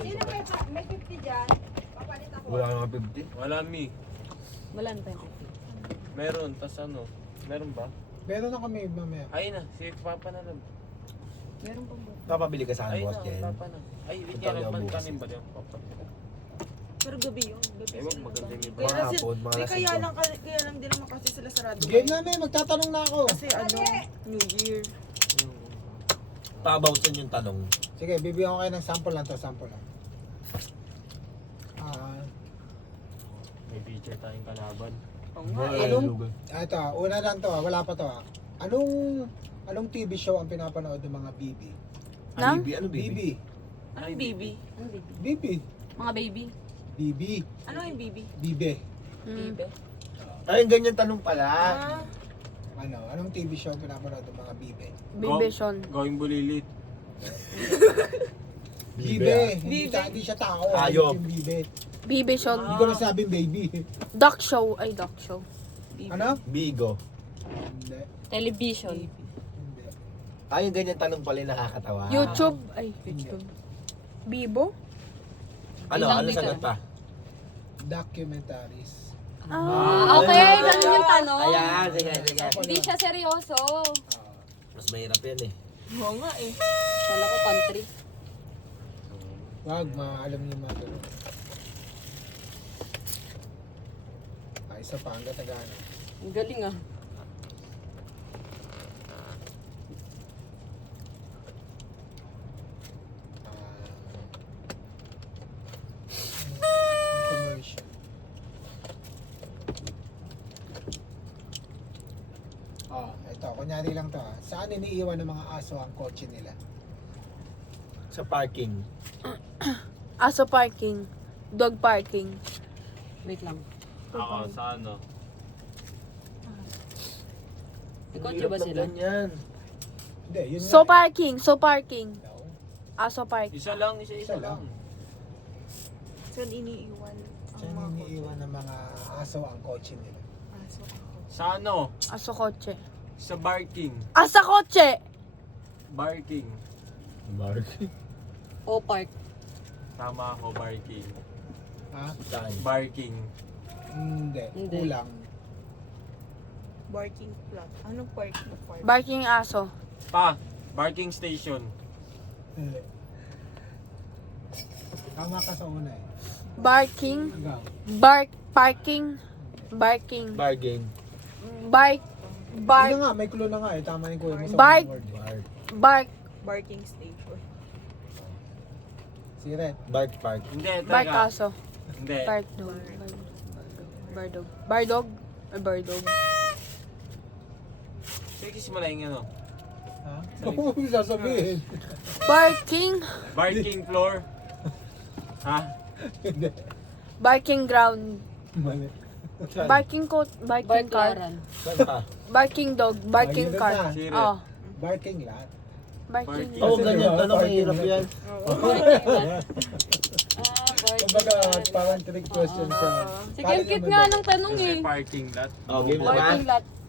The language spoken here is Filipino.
Sino may 50 dyan? Papalit ako. Wala nga 50. Wala, Mi. Wala na tayo. Meron, tas ano? Meron ba? Meron na kami mamaya. Ay na, si Papa na lang. Meron pang ba? Papabili ka sa akin, Ay boss na, Jen. Papa na. Ay, Punta hindi ulit ako lang bukas. kanin ba yung Papa? Pero gabi yun. Gabi Ewan, sila maganda yung nagbabayad. iba. Kaya Mga lang, hapon, mga di alas kaya 5. lang, kaya lang din naman kasi sila sarado. Game namin, magtatanong na ako. Kasi ano, New Year. Pa-about saan yung tanong? Sige, bibigyan ko kayo ng sample lang to, sample lang. May feature tayong kalaban. Oo nga Ay, eh. Anong- lugar. Ito, una lang to, wala pa to. Anong TV show ang pinapanood ng mga BB? Nang? Bibi? Ano bibi? BB. Anong baby? Ano baby? BB. Mga baby. BB. Ano yung baby? BB. Baby. Ay, ganyan tanong pala. Ah, Anong TV show ang pinapanood ng mga BB? Baby Sean. Going bulilit. BB. Bibe. Hindi siya tao. Hayop. Yung BB. Baby Sean. Hindi ko na sabing baby. Duck show. Ay, duck show. Ano? Bigo. Hindi. Television. Hindi. Ay, yung ganyan tanong pala yung nakakatawa. YouTube. Ay, YouTube. Bibo? Ano? Ilang Ano dito? sagot pa? Documentaries. Ah, okay. Ganun yung tanong. Ayan, sige, sige. Hindi siya seryoso. Mas mahirap yan eh. oo nga eh. Kala ko country. Wag, maalam niyo mga ganun. Isa pa, hanggang Tagano. Ang galing ah. Commercial. Ito, kunyari lang to ah. Saan iniiwan ng mga aso ang kotse nila? Sa parking. Aso parking. Dog parking. Wait lang. Ako, sa ano? May kotse ba Hirap ng sila? Ganyan. Hindi, yun So nga eh. parking. So parking. No. Aso park. Isa lang, isa Isa lang. lang. Saan iniiwan ang Saan mga iniiwan ng mga aso ang kotse nila? aso? Sa ano? Aso kotse. Sa barking. Asa kotse! Barking. Parking. O park. Tama ako, barking. Ha? Saan? Barking. Hindi. Hindi. Kulang. Barking plot. Anong parking park? Barking aso. Pa, barking station. Hindi. Tama ka sa una eh. Barking. Hanggang. Parking. Barking. Bargain. Bark. Yun Bark. na nga, may clue na nga eh. Tama ni Kuya mo sa Bike. unang word eh. Bark. Bark. Barking station. Si Red. Bark Park. Hindi, Bark teka. aso. Hindi. Bark dog. Bardog. Bardog. Or bardog. Sige, simula yung ano. Ha? Oo, sasabihin. Barking. Barking floor. Ha? Hindi. Barking ground. Mali. Saan? Barking coat. Barking car. Saan pa? Barking dog. Barking Ayun car. na. Sire. Oh. Barking lot. Barking. Barking. Oo, Kasi ganyan diba, tanong. parking Mahirap lot. yan. Kumbaga, parang trick question siya. Sige, ang cute nga ng tanong Kasi eh. parking lot. Oh, game na ba? Barking lot.